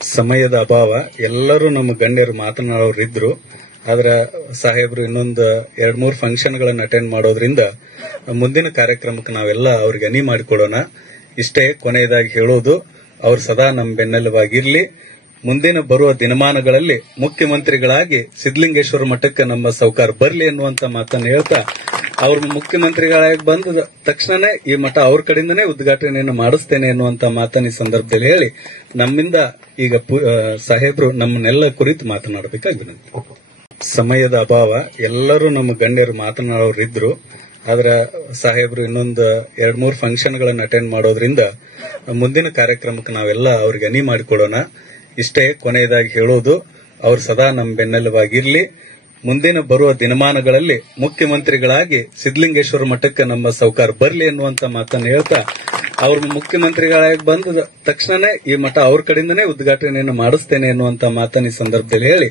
ಸಮಯದ ಅಭಾವ, ಎಲ್ಲರೂ ನಮ್ಮ ಗಣ್ಯರು ಮಾತನಾಡೋರಿದ್ರು. ಆದ್ರ ಸಾಹೇಬ್ರು ಇನ್ನೊಂದು 2-3 ಫಂಕ್ಷನ್ಗಳನ್ನು ಅಟೆಂಡ್ ಮಾಡೋದ್ರಿಂದ ಮುಂದಿನ ಕಾರ್ಯಕ್ರಮಕ್ಕೆ ನಾವೆಲ್ಲ ಅವ್ರಿಗೆ ಅನಿ ಮಾಡಿಕೊಡೋಣ. ಇಷ್ಟೇ ಕೊನೆಯದಾಗಿ ಹೇಳೋದು, ಅವ್ರು ಸದಾ ನಮ್ಮ ಬೆನ್ನೆಲುಬಾಗಿರ್ಲಿ. ಮುಂದಿನ ಬರುವ ದಿನಮಾನಗಳಲ್ಲಿ ಮುಖ್ಯಮಂತ್ರಿಗಳಾಗಿ ಸಿದ್ದಲಿಂಗೇಶ್ವರ ಮಠಕ್ಕೆ ನಮ್ಮ ಸೌಕಾರ ಬರ್ಲಿ ಎನ್ನುವಂತ ಮಾತನ್ನು ಹೇಳ್ತಾ, ಅವ್ರ ಮುಖ್ಯಮಂತ್ರಿಗಳಾಗಿ ಬಂದ ತಕ್ಷಣನೇ ಈ ಮಠ ಅವ್ರ ಕಡೆಯಿಂದನೇ ಉದ್ಘಾಟನೆಯನ್ನು ಮಾಡಿಸ್ತೇನೆ ಎನ್ನುವಂತ ಮಾತನ್ನ ಈ ಸಂದರ್ಭದಲ್ಲಿ ಹೇಳಿ, ನಮ್ಮಿಂದ ಈಗ ಸಾಹೇಬ್ರು ನಮ್ಮನ್ನೆಲ್ಲ ಕುರಿತು ಮಾತನಾಡಬೇಕಾಗಿ ವಿನಂತಿ. ಸಮಯದ ಅಭಾವ, ಎಲ್ಲರೂ ನಮ್ಮ ಗಣ್ಯರು ಮಾತನಾಡೋರಿದ್ರು. ಆದ್ರ ಸಾಹೇಬ್ರು ಇನ್ನೊಂದು 2-3 ಫಂಕ್ಷನ್ಗಳನ್ನು ಅಟೆಂಡ್ ಮಾಡೋದ್ರಿಂದ ಮುಂದಿನ ಕಾರ್ಯಕ್ರಮಕ್ಕೆ ನಾವೆಲ್ಲ ಅವ್ರಿಗೆ ಅನಿ ಮಾಡಿಕೊಡೋಣ. ಇಷ್ಟೇ ಕೊನೆಯದಾಗಿ ಹೇಳೋದು, ಅವ್ರು ಸದಾ ನಮ್ಮ ಬೆನ್ನೆಲುಬಾಗಿರ್ಲಿ. ಮುಂದಿನ ಬರುವ ದಿನಮಾನಗಳಲ್ಲಿ ಮುಖ್ಯಮಂತ್ರಿಗಳಾಗಿ ಸಿದ್ದಲಿಂಗೇಶ್ವರ ಮಠಕ್ಕೆ ನಮ್ಮ ಸೌಕಾರ ಬರ್ಲಿ ಎನ್ನುವಂತ ಮಾತನ್ನು ಹೇಳ್ತಾ, ಅವ್ರ ಮುಖ್ಯಮಂತ್ರಿಗಳಾಗಿ ಬಂದ ತಕ್ಷಣನೇ ಈ ಮಠ ಅವ್ರ ಕಡೆಯಿಂದನೇ ಉದ್ಘಾಟನೆಯನ್ನು ಮಾಡಿಸ್ತೇನೆ ಎನ್ನುವಂತ ಮಾತನ್ನ ಈ ಸಂದರ್ಭದಲ್ಲಿ ಹೇಳಿ